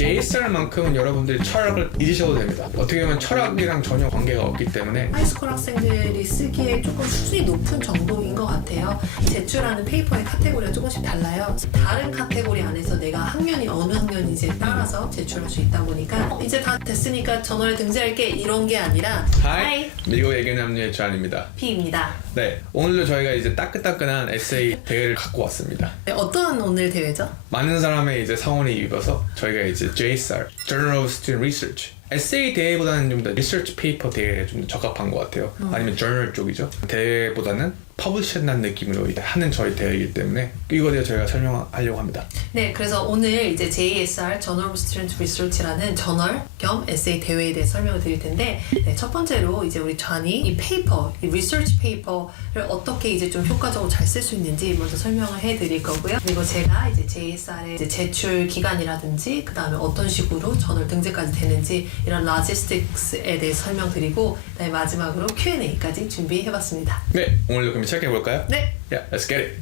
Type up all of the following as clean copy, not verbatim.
JSR만큼은 여러분들이 철학을 잊으셔도 됩니다. 어떻게 보면 철학이랑 전혀 관계가 없기 때문에 하이스쿨 학생들이 쓰기에 조금 수준이 높은 정도인 것 같아요. 제출하는 페이퍼의 카테고리가 조금씩 달라요. 다른 카테고리 안에서 내가 학년이 어느 학년인지에 따라서 제출할 수 있다 보니까 이제 다 됐으니까 저널에 등재할게 이런 게 아니라 하이! 미국 애견남녀의 주한입니다. B입니다. 네, 오늘도 저희가 이제 따끈따끈한 에세이 대회를 갖고 왔습니다. 네, 어떤 오늘 대회죠? 많은 사람의 이제 성원이 입어서 저희가 이제 JSR, Journal of Student Research 에세이 대회보다는 좀 더 리서치 페이퍼 대회에 좀 더 적합한 것 같아요. 아니면 저널 쪽이죠. 대회보다는 퍼블리셔난 느낌으로 이제 하는 저희 대회이기 때문에 이거에 대해 저희가 설명하려고 합니다. 네, 그래서 오늘 이제 JSR Journal of Student Research라는 저널 겸 에세이 대회에 대해 설명을 드릴 텐데, 네, 첫 번째로 이제 우리 좌니 이 페이퍼, 이 리서치 페이퍼를 어떻게 이제 좀 효과적으로 잘 쓸 수 있는지 먼저 설명을 해드릴 거고요. 그리고 제가 이제 JSR의 이제 제출 기간이라든지 그 다음에 어떤 식으로 저널 등재까지 되는지 이런 로지스틱스에 대해 설명드리고, 그다음에 마지막으로 Q&A까지 준비해봤습니다. 네, 오늘도 그럼 시작해볼까요? 네. Yeah, let's get it.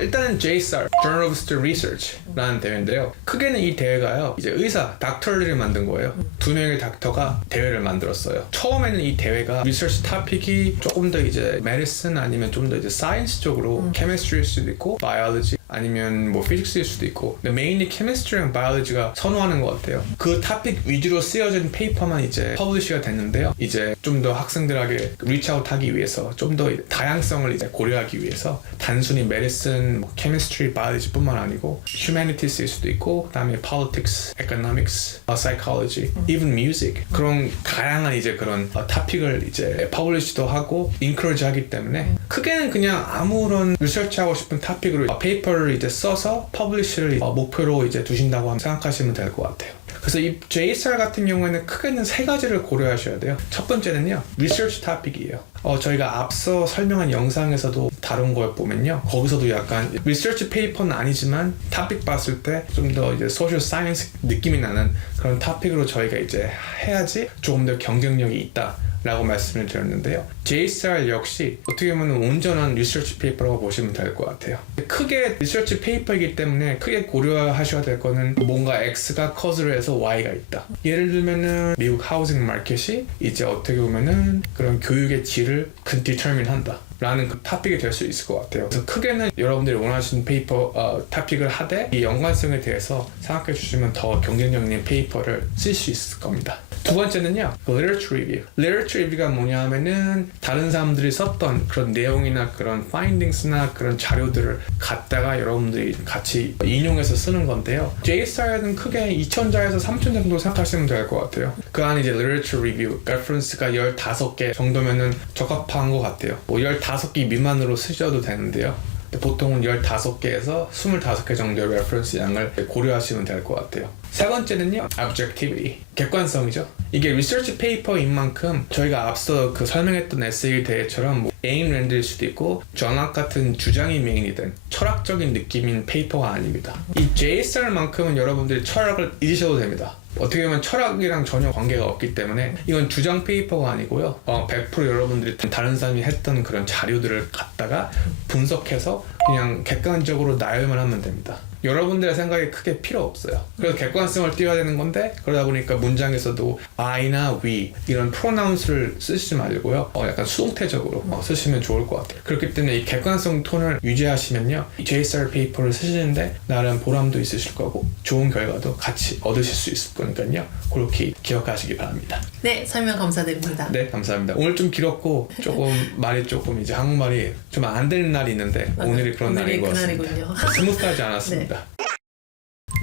일단은 JSR, Journal of Student Research라는 대회인데요. 크게는 이 대회가요, 이제 의사, 닥터들이 만든 거예요. 두 명의 닥터가 대회를 만들었어요. 처음에는 이 대회가 리서치 토픽이 조금 더 이제 메디슨 아니면 좀 더 이제 사이언스 쪽으로 케미스트리일 수도 있고, 바이올로지 아니면 뭐 피직스일 수도 있고, 근데 메인리 케미스트리랑 바이올로지가 선호하는 것 같아요. 그 토픽 위주로 쓰여진 페이퍼만 이제 퍼블리시가 됐는데요. 이제 좀 더 학생들에게 리치아웃 하기 위해서 좀 더 다양성을 이제 고려하기 위해서 단순히 메디슨, 뭐 케미스트리, 바이올로지 뿐만 아니고 휴머니티스일 수도 있고, 그다음에 politics, economics, psychology, even music 그런 다양한 이제 그런 토픽을 이제 퍼블리시도 하고 encourage 하기 때문에 크게는 그냥 아무런 리서치하고 싶은 토픽으로 페이퍼를 이제 써서 퍼블리시를 목표로 이제 두신다고 생각하시면 될 것 같아요. 그래서 이 JSR 같은 경우에는 크게는 세 가지를 고려하셔야 돼요. 첫 번째는요, 리서치 토픽이에요. 저희가 앞서 설명한 영상에서도 다룬 걸 보면요, 거기서도 약간 리서치 페이퍼는 아니지만 토픽 봤을 때 좀 더 이제 소셜 사이언스 느낌이 나는 그런 토픽으로 저희가 이제 해야지 조금 더 경쟁력이 있다 라고 말씀을 드렸는데요. JSR 역시 어떻게 보면 온전한 리서치 페이퍼라고 보시면 될 것 같아요. 크게 리서치 페이퍼이기 때문에 크게 고려하셔야 될 거는 뭔가 X가 커즈를 해서 Y가 있다. 예를 들면은 미국 하우징 마켓이 이제 어떻게 보면은 그런 교육의 질을 디터민 한다 라는 그 토픽이 될 수 있을 것 같아요. 그래서 크게는 여러분들이 원하시는 페이퍼 토픽을 하되 이 연관성에 대해서 생각해 주시면 더 경쟁력 있는 페이퍼를 쓸 수 있을 겁니다. 두 번째는요, literature review. literature review가 뭐냐 하면은 다른 사람들이 썼던 그런 내용이나 그런 findings나 그런 자료들을 갖다가 여러분들이 같이 인용해서 쓰는 건데요. JSR은 크게 2,000자에서 3,000 정도 생각하시면 될 것 같아요. 그 안에 이제 literature review, reference가 15개 정도면은 적합한 것 같아요. 뭐 15개 미만으로 쓰셔도 되는데요. 보통은 15개에서 25개 정도의 레퍼런스 양을 고려하시면 될 것 같아요. 세 번째는요, objectivity, 객관성이죠. 이게 리서치 페이퍼인 만큼 저희가 앞서 그 설명했던 에세이 대회처럼 뭐 에임 랜드일 수도 있고 전학 같은 주장이 메인이든 철학적인 느낌인 페이퍼가 아닙니다. 이 JSR만큼은 여러분들이 철학을 잊으셔도 됩니다. 어떻게 보면 철학이랑 전혀 관계가 없기 때문에 이건 주장 페이퍼가 아니고요, 100% 여러분들이 다른 사람이 했던 그런 자료들을 갖다가 분석해서 그냥 객관적으로 나열만 하면 됩니다. 여러분들의 생각이 크게 필요 없어요. 그래서 객관성을 띄워야 되는 건데, 그러다 보니까 문장에서도 I나 we 이런 프로나운스를 쓰시지 말고요, 약간 수동태적으로 쓰시면 좋을 것 같아요. 그렇기 때문에 이 객관성 톤을 유지하시면요, 이 JSR 페이퍼를 쓰시는데 나름 보람도 있으실 거고 좋은 결과도 같이 얻으실 수 있을 거니까요, 그렇게 기억하시기 바랍니다. 네, 설명 감사드립니다. 네, 감사합니다. 오늘 좀 길었고 조금 말이 조금 이제 한국말이 좀 안 되는 날이 있는데 오늘이 그런 날인 것 같습니다. 스무스하지 않았습니다.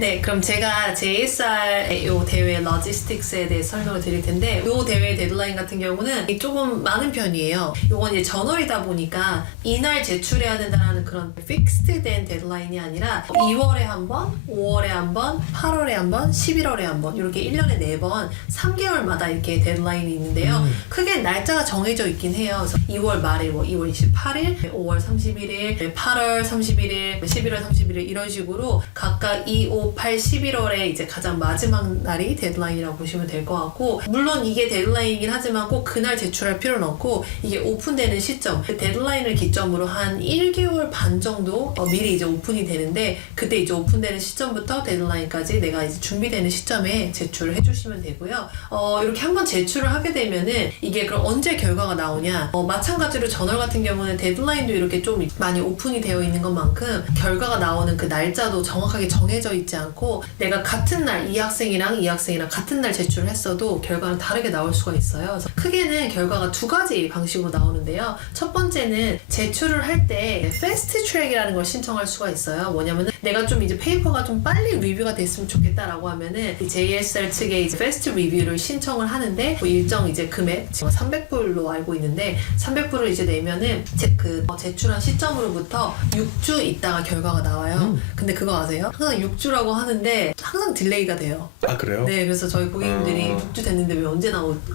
네, 그럼 제가 JSR 요 대회 로지스틱스에 대해 설명을 드릴 텐데, 요 대회 데드라인 같은 경우는 조금 많은 편이에요. 요건 이제 저널이다 보니까 이날 제출해야 된다는 그런 픽스드된 데드라인이 아니라 2월에 한 번, 5월에 한 번, 8월에 한 번, 11월에 한 번, 이렇게 1년에 4번 3개월마다 이렇게 데드라인이 있는데요. 크게 날짜가 정해져 있긴 해요. 그래서 2월 말에 뭐 2월 28일, 5월 31일, 8월 31일, 11월 31일 이런 식으로 각각 2, 5, 5, 8, 11월에 이제 가장 마지막 날이 데드라인이라고 보시면 될 것 같고, 물론 이게 데드라인이긴 하지만 꼭 그날 제출할 필요는 없고, 이게 오픈되는 시점, 그 데드라인을 기점으로 한 1개월 반 정도 미리 이제 오픈이 되는데, 그때 이제 오픈되는 시점부터 데드라인까지 내가 이제 준비되는 시점에 제출을 해주시면 되고요. 이렇게 한번 제출을 하게 되면은 이게 그럼 언제 결과가 나오냐? 마찬가지로 저널 같은 경우는 데드라인도 이렇게 좀 많이 오픈이 되어 있는 것만큼 결과가 나오는 그 날짜도 정확하게 정해져 있지 않고, 내가 같은 날 이 학생이랑 같은 날 제출을 했어도 결과는 다르게 나올 수가 있어요. 그래서 크게는 결과가 두 가지 방식으로 나오는데요. 첫 번째는 제출을 할 때 패스트 트랙이라는 걸 신청할 수가 있어요. 뭐냐면은 내가 좀 이제 페이퍼가 좀 빨리 리뷰가 됐으면 좋겠다라고 하면은 이 JSR 측에 이제 패스트 리뷰를 신청을 하는데, 뭐 일정 이제 금액 지금 300불로 알고 있는데 300불을 이제 내면은 제출한 시점으로부터 6주 있다가 결과가 나와요. 근데 그거 아세요? 항상 6주라고 하는데 항상 딜레이가 돼요. 아, 그래요? 네, 그래서 저희 고객님들이 6주 됐는데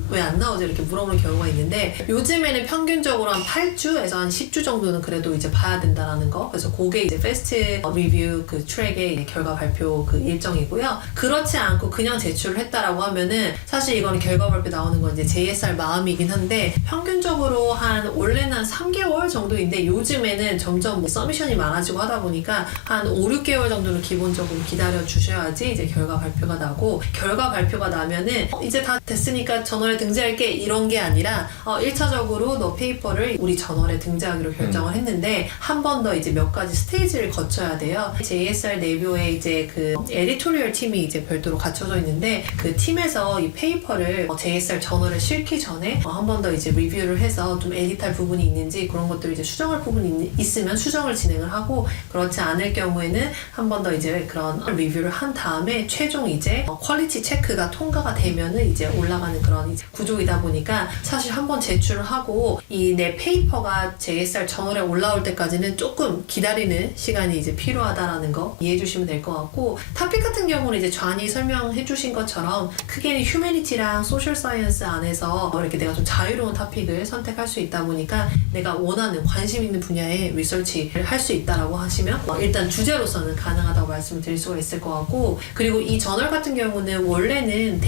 왜 안 나오죠? 이렇게 물어보는 경우가 있는데, 요즘에는 평균적으로 한 8주에서 한 10주 정도는 그래도 이제 봐야 된다라는 거. 그래서 그게 이제 패스트 리뷰 그 트랙의 결과 발표 그 일정이고요. 그렇지 않고 그냥 제출을 했다라고 하면은 사실 이거는 결과 발표 나오는 건 이제 JSR 마음이긴 한데, 평균적으로 원래는 한 3개월 정도인데 요즘에는 점점 서미션이 많아지고 하다 보니까 한 5, 6개월 정도는 기본적으로 기다려 주셔야지 이제 결과 발표가 나고, 결과 발표가 나면은 이제 다 됐으니까 저널에 등재할게 이런 게 아니라 1차적으로 너 페이퍼를 우리 저널에 등재하기로 결정을 했는데 한 번 더 이제 몇 가지 스테이지를 거쳐야 돼요. JSR 내부에 이제 그 에디토리얼 팀이 이제 별도로 갖춰져 있는데, 그 팀에서 이 페이퍼를 JSR 저널에 실기 전에 한 번 더 이제 리뷰를 해서 좀 에디트할 부분이 있는지 그런 것들을 이제 수정할 부분이 있으면 수정을 진행을 하고, 그렇지 않을 경우에는 한 번 더 이제 그런 리뷰를 한 다음에 최종 이제 퀄리티 체크가 통과가 되면은 이제 올라가는 그런 이제 구조이다 보니까, 사실 한 번 제출을 하고 이 내 페이퍼가 JSR 저널에 올라올 때까지는 조금 기다리는 시간이 이제 필요하다라는 거 이해해 주시면 될 것 같고, 토픽 같은 경우는 이제 좌니 설명해 주신 것처럼 크게는 휴머니티랑 소셜 사이언스 안에서 이렇게 내가 좀 자유로운 토픽을 선택할 수 있다 보니까 내가 원하는 관심 있는 분야의 리서치를 할 수 있다라고 하시면 일단 주제로서는 가능하다고 말씀을 드릴 수가 있을 것 같고, 그리고 이 저널 같은 경우는 원래는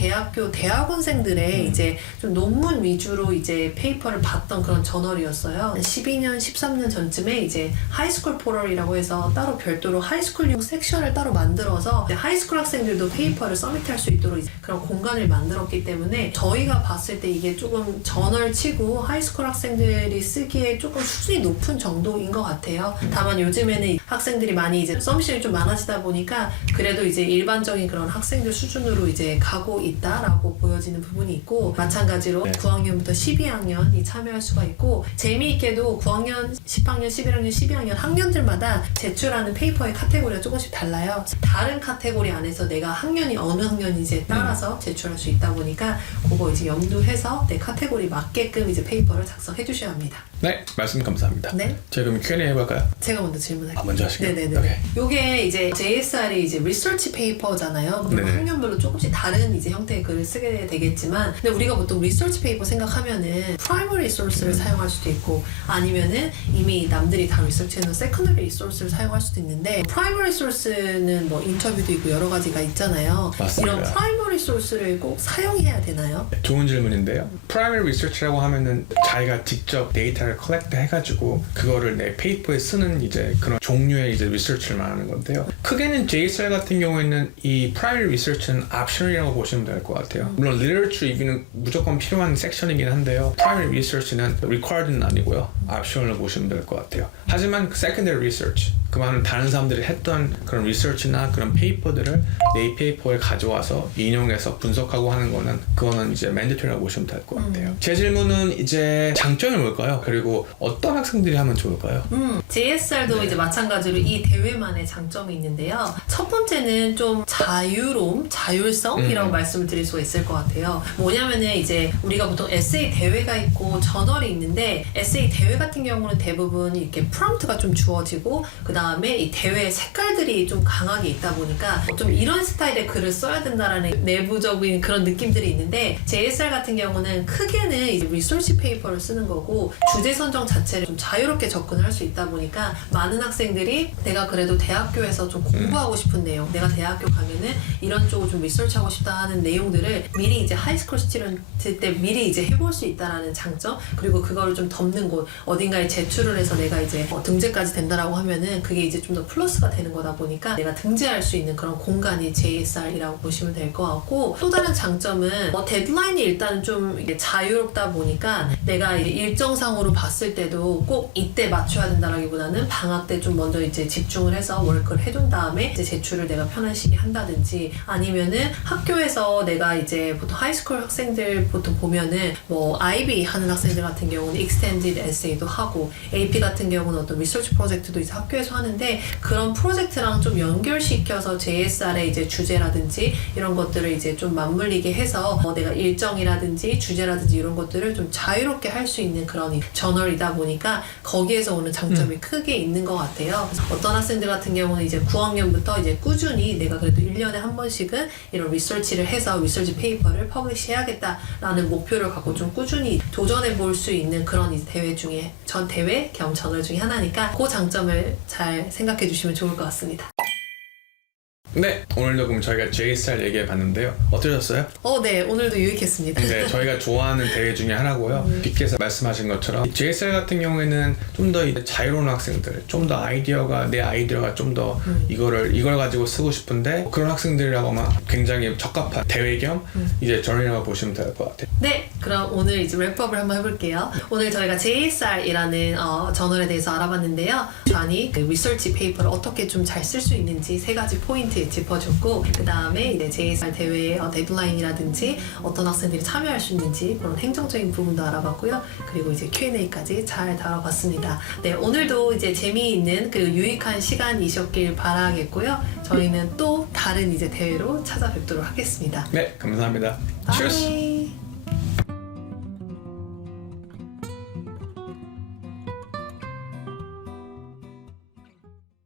대학원생들의 이제 좀 논문 위주로 이제 페이퍼를 봤던 그런 저널이었어요. 12년, 13년 전쯤에 이제 하이스쿨 포럴이라고 해서 따로 별도로 하이스쿨용 섹션을 따로 만들어서 하이스쿨 학생들도 페이퍼를 서밋할 수 있도록 그런 공간을 만들었기 때문에, 저희가 봤을 때 이게 조금 저널 치고 하이스쿨 학생들이 쓰기에 조금 수준이 높은 정도인 것 같아요. 다만 요즘에는 학생들이 많이 이제 서밋이 좀 많아지다 보니까 그래도 이제 일반적인 그런 학생들 수준으로 이제 가고 있다라고 보여지는 부분이 있고, 마찬가지로 9학년부터 12학년이 참여할 수가 있고, 재미있게도 9학년, 10학년, 11학년, 12학년 학년들마다 제출하는 페이퍼의 카테고리가 조금씩 달라요. 다른 카테고리 안에서 내가 학년이 어느 학년인지에 따라서 제출할 수 있다 보니까 그거 이제 염두해서 내 카테고리 맞게끔 이제 페이퍼를 작성해 주셔야 합니다. 네, 말씀 감사합니다. 네. 제가 그럼 Q&A 해볼까요? 제가 먼저 질문할게요. 먼저 하시게요? 네네네. 오케이. 요게 이제 JSR이 이제 리서치 페이퍼잖아요. 물론 네네. 학년별로 조금씩 다른 이제 형태의 글을 쓰게 되겠지만, 근데 우리가 보통 리서치 페이퍼 생각하면은 프라이머리 리소스를 사용할 수도 있고, 아니면은 이미 남들이 다 리서치해놓은 세컨더리 리소스를 사용할 수도 있는데, 프라이머리 리소스는 뭐 인터뷰도 있고 여러 가지가 있잖아요. 맞습니다. 이런 프라이머리 리소스를 꼭 사용해야 되나요? 좋은 질문인데요. 프라이머리 리서치라고 하면은 자기가 직접 데이터를 컬렉트 해가지고 그거를 내 페이퍼에 쓰는 이제 그런 종류의 이제 리서치를 말하는 건데요. 크게는 JSR 같은 경우에는 이 프라이머리 리서치는 옵션이라고 보시면 될 것 같아요. 물론 리터처 리뷰는 무조건 필요한 섹션이긴 한데요. 프라이머리 리서치는 required는 아니고요. 옵션을 보시면 될 것 같아요. 하지만 secondary research, 그 말은 다른 사람들이 했던 그런 리서치나 그런 페이퍼들을 내 페이퍼에 가져와서 인용해서 분석하고 하는 거는 그거는 이제 mandatory라고 보시면 될 것 같아요. 제 질문은 이제 장점이 뭘까요? 그리고 어떤 학생들이 하면 좋을까요? JSR도 이제 마찬가지로 이 대회만의 장점이 있는데요. 첫 번째는 좀 자율성이라고 말씀을 드릴 수가 있을 것 같아요. 뭐냐면은 이제 우리가 보통 에세이 대회가 있고 저널이 있는데, 에세이 대회 같은 경우는 대부분 이렇게 프롬프트가 좀 주어지고 그 다음에 이 대회 색깔들이 좀 강하게 있다 보니까 좀 이런 스타일의 글을 써야 된다라는 내부적인 그런 느낌들이 있는데 JSR 같은 경우는 크게는 이제 리서치 페이퍼를 쓰는 거고 주제 선정 자체를 좀 자유롭게 접근을 할 수 있다 보니까 많은 학생들이 내가 그래도 대학교에서 좀 공부하고 싶은 내용, 내가 대학교 가면은 이런 쪽을 좀 리서치하고 싶다 하는 내용들을 미리 이제 하이스쿨 스튜던트 때 미리 이제 해볼 수 있다라는 장점, 그리고 그거를 좀 덮는 곳 어딘가에 제출을 해서 내가 이제 등재까지 된다라고 하면은 그게 이제 좀 더 플러스가 되는 거다 보니까 내가 등재할 수 있는 그런 공간이 JSR이라고 보시면 될 것 같고, 또 다른 장점은 데드라인이 일단은 좀 이게 자유롭다 보니까 내가 이제 일정상으로 봤을 때도 꼭 이때 맞춰야 된다라기보다는 방학 때 좀 먼저 이제 집중을 해서 워크를 해둔 다음에 이제 제출을 내가 편한 시기에 한다든지, 아니면은 학교에서 내가 이제 보통 하이스쿨 학생들 보통 보면은 뭐 IB 하는 학생들 같은 경우는 익스텐디드 에세이도 하고 AP 같은 경우는 어떤 리서치 프로젝트도 이제 학교에서 하는데, 그런 프로젝트랑 좀 연결시켜서 JSR의 이제 주제라든지 이런 것들을 이제 좀 맞물리게 해서 내가 일정이라든지 주제라든지 이런 것들을 좀 자유롭게 할 수 있는 그런 저널이다 보니까 거기에서 오는 장점이 크게 있는 것 같아요. 어떤 학생들 같은 경우는 이제 9학년부터 이제 꾸준히 내가 그래도 1년에 한 번씩은 이런 리서치를 해서 리서치 페이퍼를 퍼블리시 해야겠다라는 목표를 갖고 좀 꾸준히 도전해 볼 수 있는 그런 이제 대회 중에 대회 겸 저널 중에 하나니까 그 장점을 잘 생각해 주시면 좋을 것 같습니다. 네, 오늘도 그럼 저희가 JSR 얘기해 봤는데요. 어떠셨어요? 네, 오늘도 유익했습니다. 네, 저희가 좋아하는 대회 중에 하나고요. 빅께서 말씀하신 것처럼 JSR 같은 경우에는 좀 더 자유로운 학생들, 좀 더 내 아이디어가 좀 더 이걸 가지고 쓰고 싶은데 그런 학생들이라고 하면 굉장히 적합한 대회 겸 이제 저널이라고 보시면 될 것 같아요. 네, 그럼 오늘 이제 랩업을 한번 해볼게요. 오늘 저희가 JSR이라는 저널에 대해서 알아봤는데요. 좌니 그 리서치 페이퍼를 어떻게 좀 잘 쓸 수 있는지 3가지 포인트 짚어줬고, 그 다음에 이제 JSR 대회의 데드라인이라든지 어떤 학생들이 참여할 수 있는지 그런 행정적인 부분도 알아봤고요. 그리고 이제 Q&A까지 잘 다뤄봤습니다. 네, 오늘도 이제 재미있는 그 유익한 시간이셨길 바라겠고요. 저희는 또 다른 이제 대회로 찾아뵙도록 하겠습니다. 네, 감사합니다. Cheers! 바이.